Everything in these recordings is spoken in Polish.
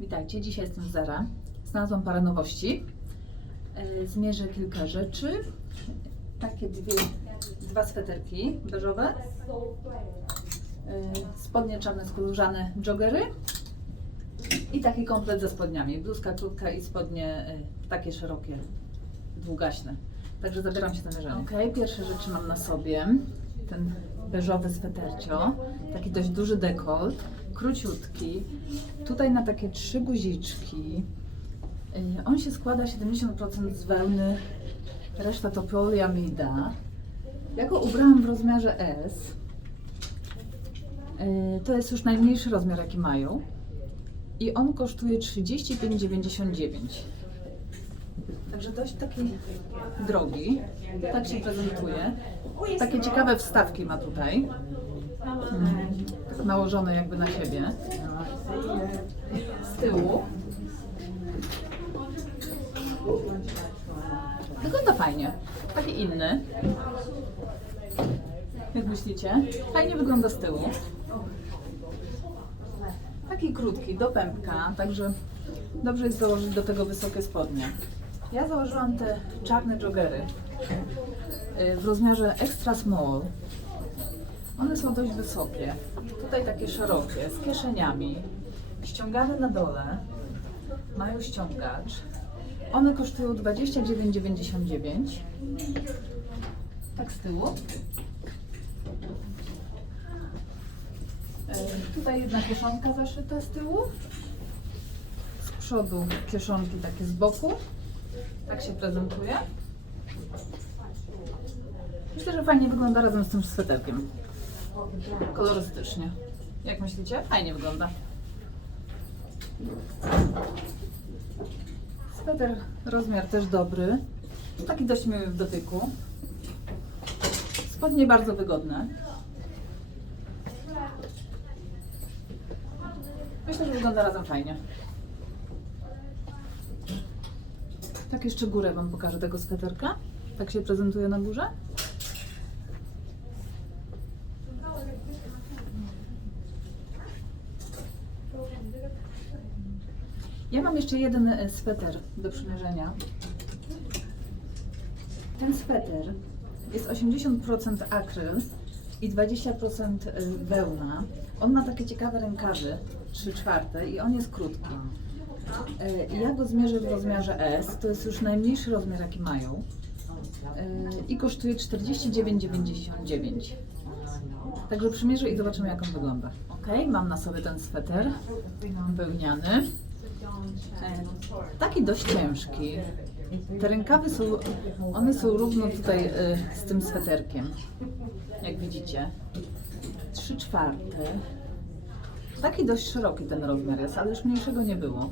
Witajcie, dzisiaj jestem Zara. Znalazłam parę nowości. E, Zmierzę kilka rzeczy. Takie dwie, dwa sweterki beżowe. E, Spodnie czarne skórzane joggery. I taki komplet ze spodniami. Bluzka krótka i spodnie e, takie szerokie, długaśne. Także zabieram się za mierzenie. Ok, pierwsze rzeczy mam na sobie. Ten beżowy swetercio. Taki dość duży dekolt. Króciutki. Tutaj na takie trzy guziczki. Y, On się składa 70% z wełny, reszta to poliamida. Ja go ubrałam w rozmiarze S. Y, To jest już najmniejszy rozmiar, jaki mają. I on kosztuje 35,99. Także dość taki drogi. Tak się prezentuje. Takie ciekawe wstawki ma tutaj. Nałożone jakby na siebie. Z tyłu. Wygląda fajnie. Taki inny. Jak myślicie? Fajnie wygląda z tyłu. Taki krótki, do pępka, także dobrze jest założyć do tego wysokie spodnie. Ja założyłam te czarne joggery y, w rozmiarze extra small. One są dość wysokie. Tutaj takie szerokie, z kieszeniami. Ściągane na dole. Mają ściągacz. One kosztują 29,99. Tak z tyłu. Tutaj jedna kieszonka zaszyta z tyłu. Z przodu kieszonki takie z boku. Tak się prezentuje. Myślę, że fajnie wygląda razem z tym sweterkiem. Kolorystycznie. Jak myślicie? Fajnie wygląda. Sweter rozmiar też dobry. Taki dość miły w dotyku. Spodnie bardzo wygodne. Myślę, że wygląda razem fajnie. Tak jeszcze górę Wam pokażę tego sweterka. Tak się prezentuje na górze. Ja mam jeszcze jeden e, sweter do przymierzenia. Ten sweter jest 80% akryl i 20% wełna. On ma takie ciekawe rękawy, 3 czwarte i on jest krótki. E, Ja go zmierzę w rozmiarze S, to jest już najmniejszy rozmiar jaki mają. E, I kosztuje 49,99. Także przymierzę i zobaczymy jak on wygląda. Ok, mam na sobie ten sweter wełniany. Taki dość ciężki. Te rękawy są, one są równo tutaj e, z tym sweterkiem, jak widzicie. Trzy czwarte. Taki dość szeroki ten rozmiar jest, ale już mniejszego nie było.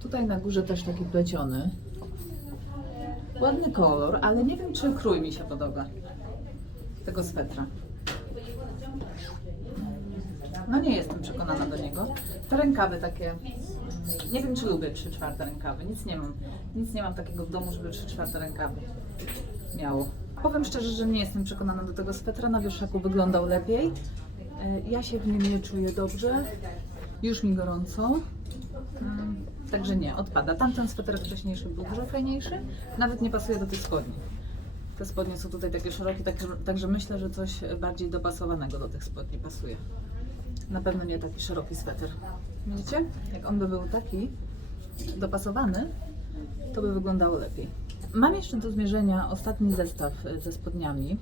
Tutaj na górze też taki pleciony. Ładny kolor, ale nie wiem czy krój mi się podoba tego swetra. No nie jestem przekonana do niego. Te rękawy takie, nie wiem czy lubię 3 czwarte rękawy, nic nie mam. Nic nie mam takiego w domu, żeby 3 czwarte rękawy miało. Powiem szczerze, że nie jestem przekonana do tego swetra, na wieszaku wyglądał lepiej. E, Ja się w nim nie czuję dobrze, już mi gorąco. Mm, Także nie, odpada. Tamten sweter wcześniejszy był dużo fajniejszy, nawet nie pasuje do tych spodni. Te spodnie są tutaj takie szerokie, tak, także myślę, że coś bardziej dopasowanego do tych spodni pasuje. Na pewno nie taki szeroki sweter. Widzicie? Jak on by był taki dopasowany, to by wyglądało lepiej. Mam jeszcze do zmierzenia ostatni zestaw y, ze spodniami.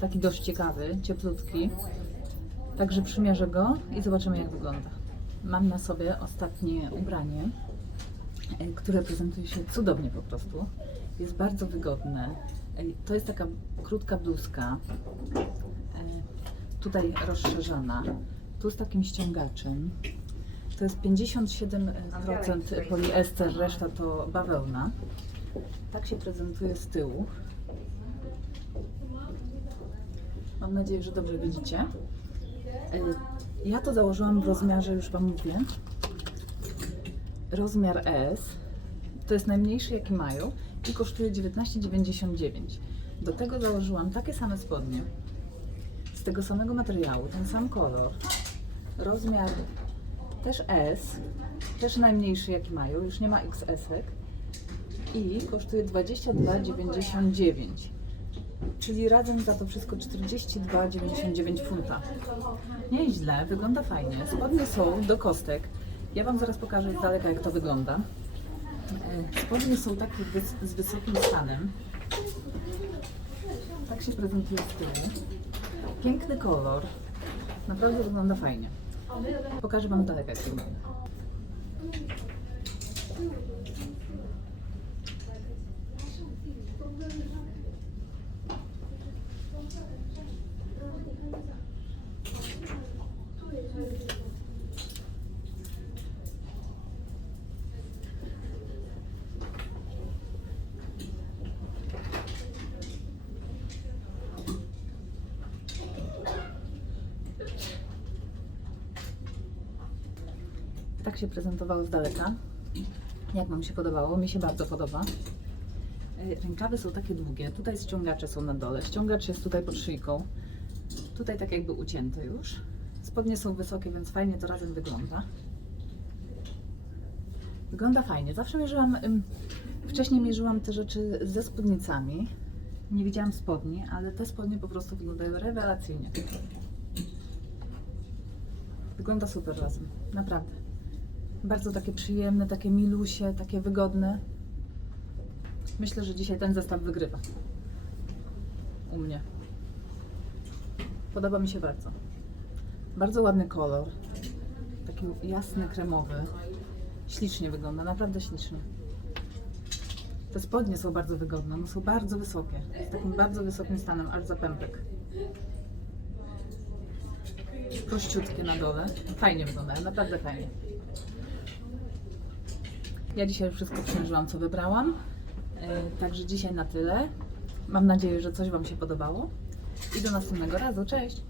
Taki dość ciekawy, cieplutki. Także przymierzę go i zobaczymy jak wygląda. Mam na sobie ostatnie ubranie, y, które prezentuje się cudownie po prostu. Jest bardzo wygodne. Y, To jest taka krótka bluzka. Tutaj rozszerzana. Tu z takim ściągaczem. To jest 57% poliester, reszta to bawełna. Tak się prezentuje z tyłu. Mam nadzieję, że dobrze widzicie. Y, Ja to założyłam w rozmiarze, już Wam mówię, rozmiar S. To jest najmniejszy jaki mają i kosztuje 19,99. Do tego założyłam takie same spodnie z tego samego materiału, ten sam kolor, rozmiar też S, Też najmniejszy jaki mają, już nie ma XS-ek. I kosztuje 22,99. Czyli razem za to wszystko 42,99 funta. Nieźle, wygląda fajnie. Spodnie są do kostek. Ja Wam zaraz pokażę z daleka jak to wygląda. E, Spodnie są takie z wysokim stanem. Tak się prezentuje z tyłu. Piękny kolor. Naprawdę wygląda fajnie. Pokażę Wam daleka jak wygląda. Tak się prezentowało z daleka. Jak Wam się podobało? Mi się bardzo podoba. E, Rękawy są takie długie. Tutaj ściągacze są na dole. Ściągacz jest tutaj pod szyjką. Tutaj tak jakby ucięte już. Spodnie są wysokie, więc fajnie to razem wygląda. Wygląda fajnie. Zawsze mierzyłam, wcześniej mierzyłam te rzeczy ze spódnicami. Nie widziałam spodni, ale te spodnie po prostu wyglądają rewelacyjnie. Wygląda super razem, naprawdę. Bardzo takie przyjemne, takie milusie, takie wygodne. Myślę, że dzisiaj ten zestaw wygrywa. U mnie. Podoba mi się bardzo. Bardzo ładny kolor. Taki jasny, kremowy. Ślicznie wygląda, naprawdę ślicznie. Te spodnie są bardzo wygodne, one są bardzo wysokie. Z takim bardzo wysokim stanem, aż za pępek. Prościutkie na dole. Fajnie wyglądają, naprawdę fajnie. Ja dzisiaj wszystko przymierzyłam, co wybrałam. E, Także dzisiaj na tyle. Mam nadzieję, że coś Wam się podobało. I do następnego razu. Cześć!